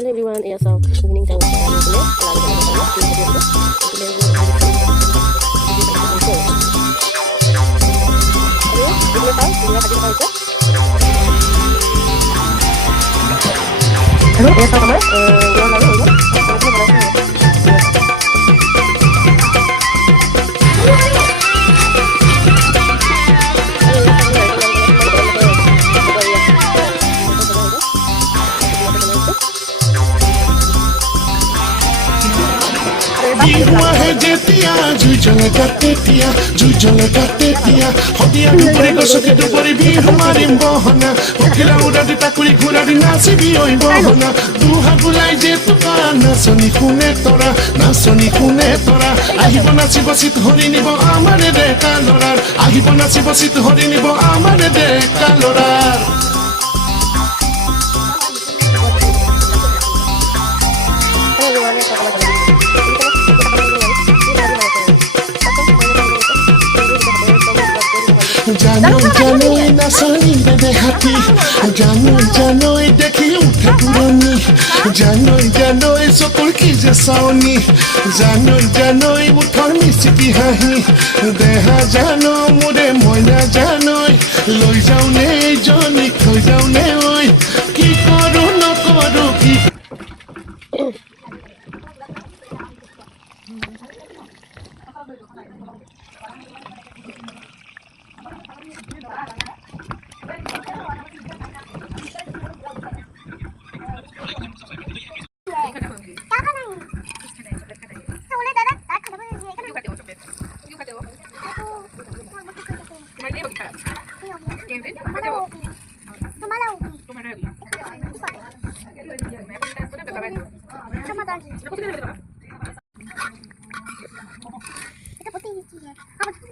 Hello everyone, yes, evening time. Hello, yes, हुआ है जेतिया जुजल काटेतिया हदिया दुपरे गसके दुपरे भी हमारी बहना ओखिला उड़ादी ताकुरी घुरादी नाची भी ओई बहना दुहा बुलाई जे तुका नाचनी कुने तोरा আহিব নাচি বসিত হরি নিব আমারে ডেকা লৰাৰ আহিব নাচি বসিত হৰি নিব আমাৰে ডেকা লৰাৰ জানোই নাচনি ৰে হাতি জানোই দেখি উঠে পুৰণি জানোই চকুৰ কি যে চাউনি জানোই উঠৰ মিচিকি হাঁহি দেহা জানো মোৰে মইনা জানোই লৈ যাওঁ নে জনীক থৈ যাওঁ নে ঐ কি কৰোঁ নকৰোঁ কি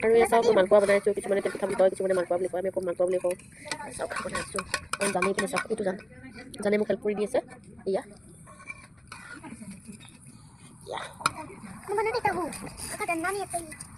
আৰু এই চাওক মালপোৱা বনাইছোঁ কিছুমানে তেল পিঠা বুলি কয় কিছুমানে মালপোৱা বুলি কয় আমি আকৌ মালপোৱা বুলি কওঁ চাওক বনাইছোঁ মই জানি কিনে চাওক এইটো জানে মোক হেল্প কৰি দি আছে ইয়া Mana ni tahu? Ada nani apa ini?